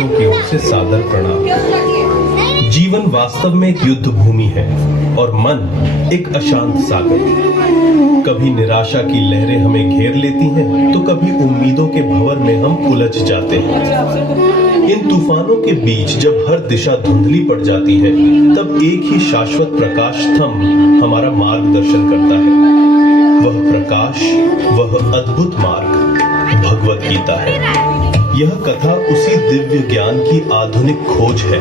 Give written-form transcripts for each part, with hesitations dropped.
बच्चों की ओर से सादर प्रणाम। जीवन वास्तव में एक युद्ध भूमि है और मन एक अशांत सागर। कभी निराशा की लहरें हमें घेर लेती हैं, तो कभी उम्मीदों के भंवर में हम उलझ जाते हैं। इन तूफानों के बीच जब हर दिशा धुंधली पड़ जाती है, तब एक ही शाश्वत प्रकाश स्तंभ हमारा मार्गदर्शन करता है। वह प्रकाश, वह अद्भुत मार्ग भगवत गीता है। यह कथा उसी दिव्य ज्ञान की आधुनिक खोज है,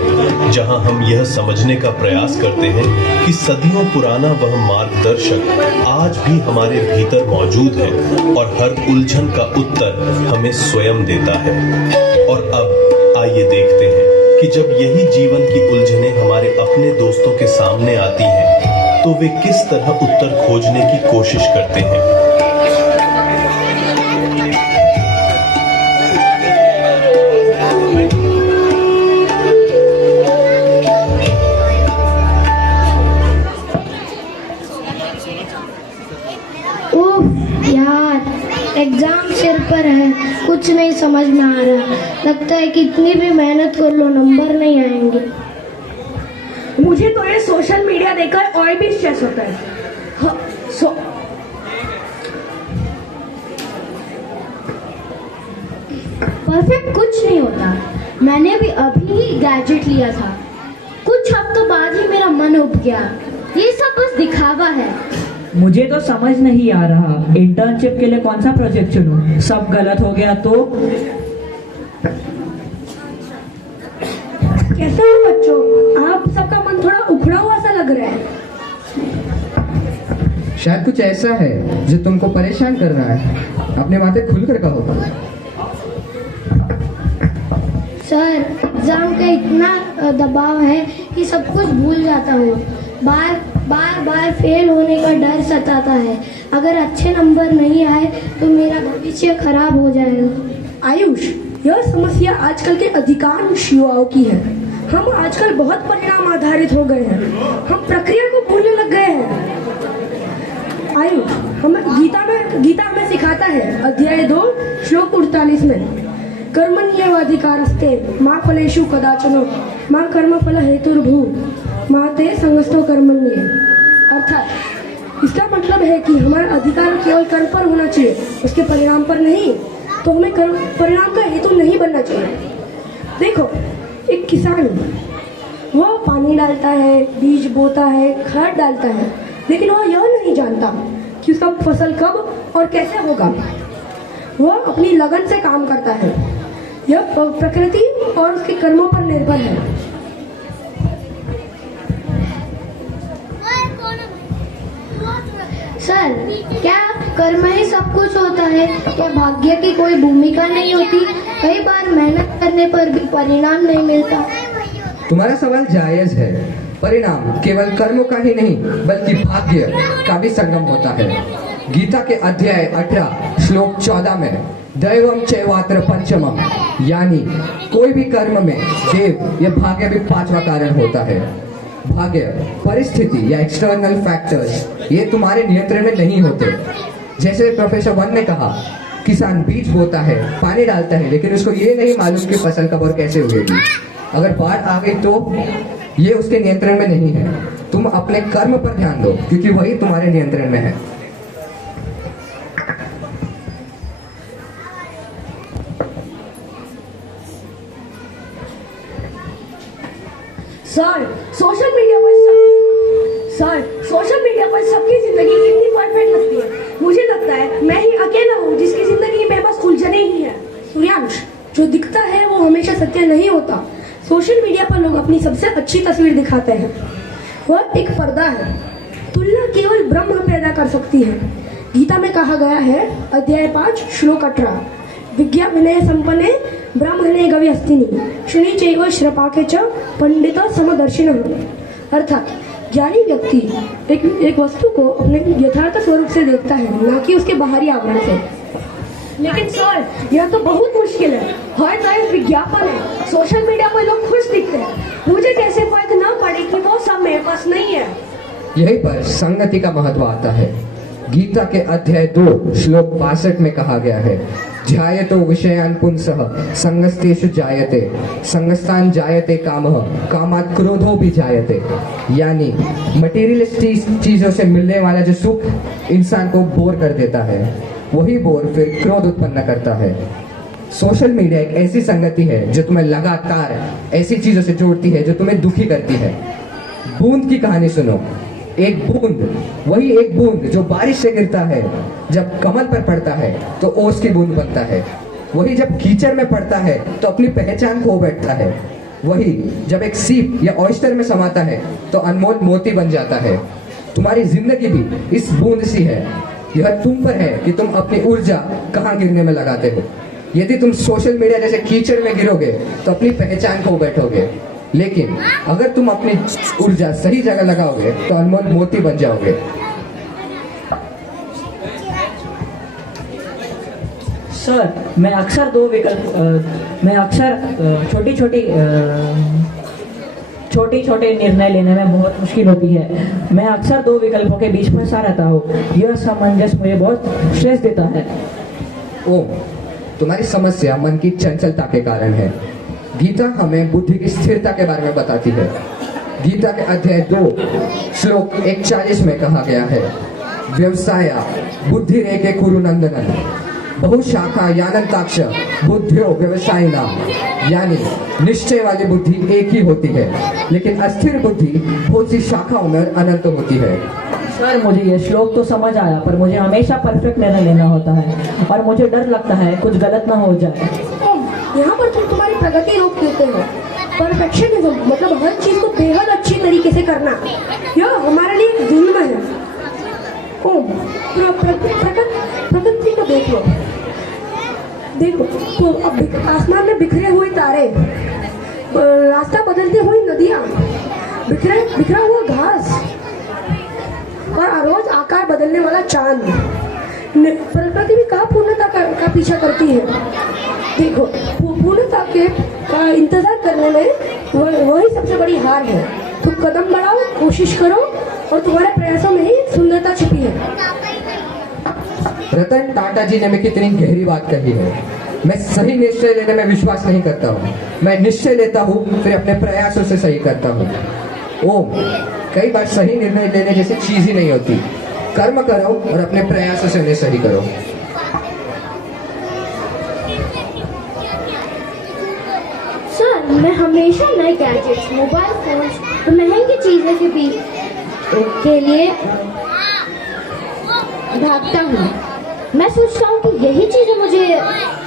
जहां हम यह समझने का प्रयास करते हैं कि सदियों पुराना वह मार्गदर्शक आज भी हमारे भीतर मौजूद है और हर उलझन का उत्तर हमें स्वयं देता है। और अब आइए देखते हैं कि जब यही जीवन की उलझनें हमारे अपने दोस्तों के सामने आती हैं, तो वे किस तरह उत्तर खोजने की कोशिश करते हैं। एग्जाम सिर पर है, कुछ नहीं समझ में आ रहा। लगता है कि इतनी भी मेहनत कर लो नंबर नहीं आएंगे। मुझे तो ये सोशल मीडिया देखकर और भी स्ट्रेस होता है। परफेक्ट कुछ नहीं होता। मैंने भी अभी ही गैजेट लिया था, कुछ हफ्तों बाद ही मेरा मन उब गया। ये सब बस दिखावा है। मुझे तो समझ नहीं आ रहा, इंटर्नशिप के लिए कौन सा प्रोजेक्ट चुनूं? सब गलत हो गया तो? कैसे हो बच्चों? आप सबका मन थोड़ा उखड़ा हुआ सा लग रहा है। शायद कुछ ऐसा है जो तुमको परेशान कर रहा है। अपने बातें खुलकर कहो। सर, एग्जाम का इतना दबाव है कि सब कुछ भूल जाता हूँ। बार फेल होने का डर सताता है। अगर अच्छे नंबर नहीं आए तो मेरा भविष्य खराब हो जाएगा। आयुष, यह समस्या आजकल के अधिकांश युवाओं की है। हम आजकल बहुत परिणाम आधारित हो गए हैं। हम प्रक्रिया को भूलने लग गए हैं। आयुष, गीता हमें सिखाता है, अध्याय 2 श्लोक 48 में, कर्मण्येवाधिकारस्ते मा फलेषु कदाचन मा कर्मफल हेतुर्भू मा ते संगस्तो कर्मण्ये। अर्थात इसका मतलब है कि हमारा अधिकार केवल कर्म पर होना चाहिए, उसके परिणाम पर नहीं। तो हमें परिणाम का हेतु नहीं बनना चाहिए। देखो, एक किसान, वह पानी डालता है, बीज बोता है, खाद डालता है, लेकिन वह यह नहीं जानता कि उसका फसल कब और कैसे होगा। वह अपनी लगन से काम करता है। यह प्रकृति और उसके कर्मों पर निर्भर है। सर, क्या कर्म ही सब कुछ होता है? क्या भाग्य की कोई भूमिका नहीं होती? कई बार मेहनत करने पर भी परिणाम नहीं मिलता। तुम्हारा सवाल जायज है। परिणाम केवल कर्मों का ही नहीं बल्कि भाग्य का भी संगम होता है। गीता के अध्याय 18 श्लोक 14 में दैवम चैवात्र पंचमम, यानी कोई भी कर्म में देव या भाग्य भी 5वां कारण होता है। भाग्य, परिस्थिति या एक्सटर्नल फैक्टर्स ये तुम्हारे नियंत्रण में नहीं होते। जैसे प्रोफेसर 1 ने कहा, किसान बीज बोता है, पानी डालता है, लेकिन उसको ये नहीं मालूम कि फसल कब और कैसे उगेगी। अगर बाढ़ आ गई तो ये उसके नियंत्रण में नहीं है। तुम अपने कर्म पर ध्यान दो, क्योंकि वही तुम्हारे नियंत्रण में है। सर, सोशल मीडिया पर सबकी जिंदगी इतनी परफेक्ट लगती है। मुझे लगता है मैं ही अकेला हूँ जिसकी जिंदगी में बस उलझने ही है। सूर्यांश, जो दिखता है वो हमेशा सत्य नहीं होता। सोशल मीडिया पर लोग अपनी सबसे अच्छी तस्वीर दिखाते हैं। वह एक पर्दा है। तुलना केवल ब्रह्म पैदा कर सकती है। गीता में कहा गया है, अध्याय 5 श्लोक 18, विज्ञा विनय संपन्ने ब्राह्मणे गव्यस्तिनि शुनि चैव श्रपाके च पंडित समदर्शिनः। अर्थात ज्ञानी व्यक्ति एक वस्तु को अपने यथार्थ स्वरूप से देखता है, न कि उसके बाहरी आवरण से। लेकिन सर, यह तो बहुत मुश्किल है। हर तरफ विज्ञापन है। सोशल मीडिया पर लोग खुश दिखते हैं। मुझे कैसे फर्क न पड़े कि वो सब मेरे पास नहीं है। यही पर संगति का महत्व आता है। गीता के अध्याय 2 श्लोक 62 में कहा गया है, ध्यायतो विषयान् पुंसः संगस्तेषु जायते संगस्तान् जायते कामः कामात् क्रोधो भी जायते। यानी मटेरियलिस्टिक चीजों से मिलने वाला जो सुख इंसान को बोर कर देता है, वही बोर फिर क्रोध उत्पन्न करता है। सोशल मीडिया एक ऐसी संगति है जो तुम्हें लगातार ऐसी चीजों से जोड़ती है जो तुम्हें दुखी करती है। बूंद की कहानी सुनो। एक बूंद, वही एक बूंद जो बारिश से गिरता है, जब कमल पर पड़ता है तो ओस की बूंद बनता है। वही जब कीचड़ में पड़ता है तो अपनी पहचान खो बैठता है। वही जब एक सीप या ऑयस्टर में समाता है तो अनमोल मोती बन जाता है। तुम्हारी जिंदगी भी इस बूंद सी है। यह तुम पर है कि तुम अपनी ऊर्जा कहाँ गिरने में लगाते हो। यदि तुम सोशल मीडिया जैसे कीचड़ में गिरोगे तो अपनी पहचान खो बैठोगे, लेकिन अगर तुम अपनी ऊर्जा सही जगह लगाओगे तो अनमोल मोती बन जाओगे। सर, मैं अक्सर छोटी छोटे निर्णय लेने में बहुत मुश्किल होती है। मैं अक्सर दो विकल्पों के बीच फंसा रहता हूँ। यह सामंजस्य मुझे बहुत स्ट्रेस देता है। ओ, तुम्हारी समस्या मन की चंचलता के कारण है। गीता हमें बुद्धि की स्थिरता के बारे में बताती है। गीता के अध्याय 2 श्लोक 41 में कहा गया है, व्यवसाय बुद्धि रेखे कुरुनंदनन बहुशाखा यानंताक्ष बुद्धियो व्यवसाय नाम। यानी निश्चय वाली बुद्धि एक ही होती है, लेकिन अस्थिर बुद्धि बहुत सी शाखाओं में अनंत होती है। सर, मुझे ये श्लोक तो समझ आया, पर मुझे हमेशा परफेक्ट निर्णय लेना होता है और मुझे डर लगता है कुछ गलत ना हो जाए। यहाँ पर तुम तुम्हारी प्रगति रोक देते हो। परफेक्शनिज्म मतलब हर चीज को बेहद अच्छी तरीके से करना, यह हमारे लिए एक जुल्म है। ओम, प्रकृति को देख लो। देखो तो अब आसमान में बिखरे हुए तारे, रास्ता बदलती हुई नदियाँ, बिखरा हुआ घास और रोज आकार बदलने वाला चांद। प्रकृति भी कहाँ पूर्णता का पीछा करती है। देखो, पूर्णता का इंतजार करने में वही सबसे बड़ी हार है। तो कदम बढ़ाओ, कोशिश करो और तुम्हारे प्रयासों में ही सुंदरता छिपी है। रतन टाटा जी ने मैं कितनी गहरी बात कही है। मैं सही निश्चय लेने में विश्वास नहीं करता हूँ। मैं निश्चय लेता हूँ, फिर अपने प्रयासों से सही करता हूँ। ओम, कई बार सही निर्णय लेने जैसी चीज ही नहीं होती। कर्म करो और अपने प्रयासों से उन्हें सही करो। सर, मैं हमेशा नए गैजेट्स, मोबाइल फोन्स और महंगी चीजें के लिए भागता हूँ। मैं सोचता हूँ कि यही चीजें मुझे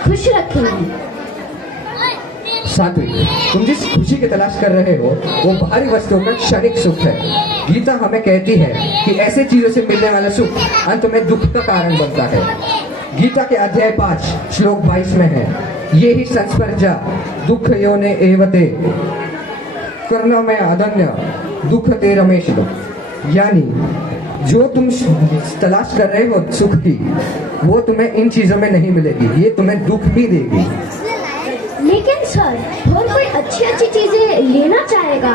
खुश रखेंगी। सात्विक, तुम जिस खुशी की तलाश कर रहे हो वो बाहरी वस्तुओं का क्षणिक सुख है। गीता हमें कहती है कि ऐसे चीजों से मिलने वाला सुख अंत में दुख का कारण बनता है। गीता के अध्याय 5 श्लोक 22 में है, ये ही संस्पर्जा दुख योने एवते कर्णों में अदन्य दुख ते रमेश। यानी जो तुम तलाश कर रहे हो सुख की, वो तुम्हें इन चीजों में नहीं मिलेगी, ये तुम्हें दुख ही देगी। लेकिन सर, और कोई अच्छी चीजें लेना चाहेगा।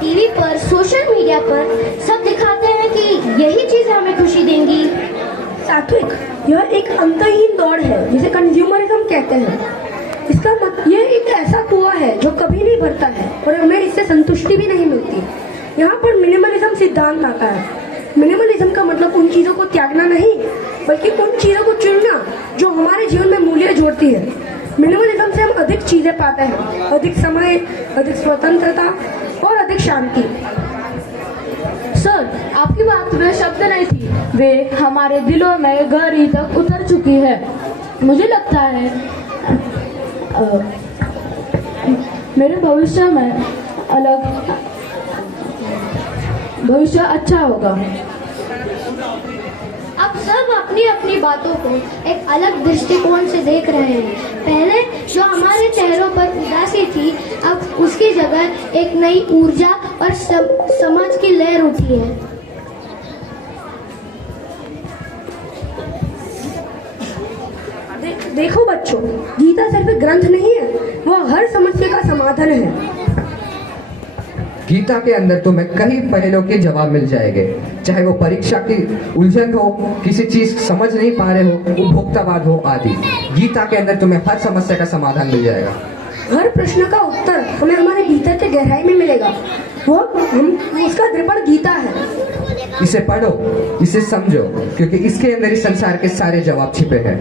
टीवी पर, सोशल मीडिया पर सब दिखाते हैं कि यही चीजें हमें खुशी देंगी। सात्विक, यह एक अंतहीन दौड़ है जिसे कंज्यूमरिज्म कहते हैं। इसका मतलब यह एक ऐसा कुआं है जो कभी नहीं भरता है और हमें इससे संतुष्टि भी नहीं मिलती। यहाँ पर मिनिमलिज्म सिद्धांत आता है। मिनिमलिज्म का मतलब उन चीजों को त्यागना नहीं, बल्कि उन चीजों को चुनना जो हमारे जीवन में मूल्य जोड़ती है। मिनिमलिज्म से हम अधिक चीजें पाते हैं, अधिक समय, अधिक स्वतंत्रता और अधिक शांति। सर, आपकी बात में शब्द नहीं थी, वे हमारे दिलों में गहरी तक उतर चुकी है। मुझे लगता है मेरे भविष्य अच्छा होगा। अब सब अपनी अपनी बातों को एक अलग दृष्टिकोण से देख रहे हैं। पहले जो हमारे चेहरों पर उदासी थी, अब उसकी जगह एक नई ऊर्जा और समझ की लहर उठी है। देखो बच्चों, गीता सिर्फ एक ग्रंथ नहीं है, वह हर समस्या का समाधान है। गीता के अंदर तुम्हें कई पहलों के जवाब मिल जाएंगे, चाहे वो परीक्षा की उलझन हो, किसी चीज समझ नहीं पा रहे हो, उपभोक्तावाद हो आदि। गीता के अंदर तुम्हें हर समस्या का समाधान मिल जाएगा। हर प्रश्न का उत्तर हमें हमारे भीतर के गहराई में मिलेगा। उसका दर्पण गीता है। इसे पढ़ो, इसे समझो, क्योंकि इसके अंदर इस संसार के सारे जवाब छिपे हैं।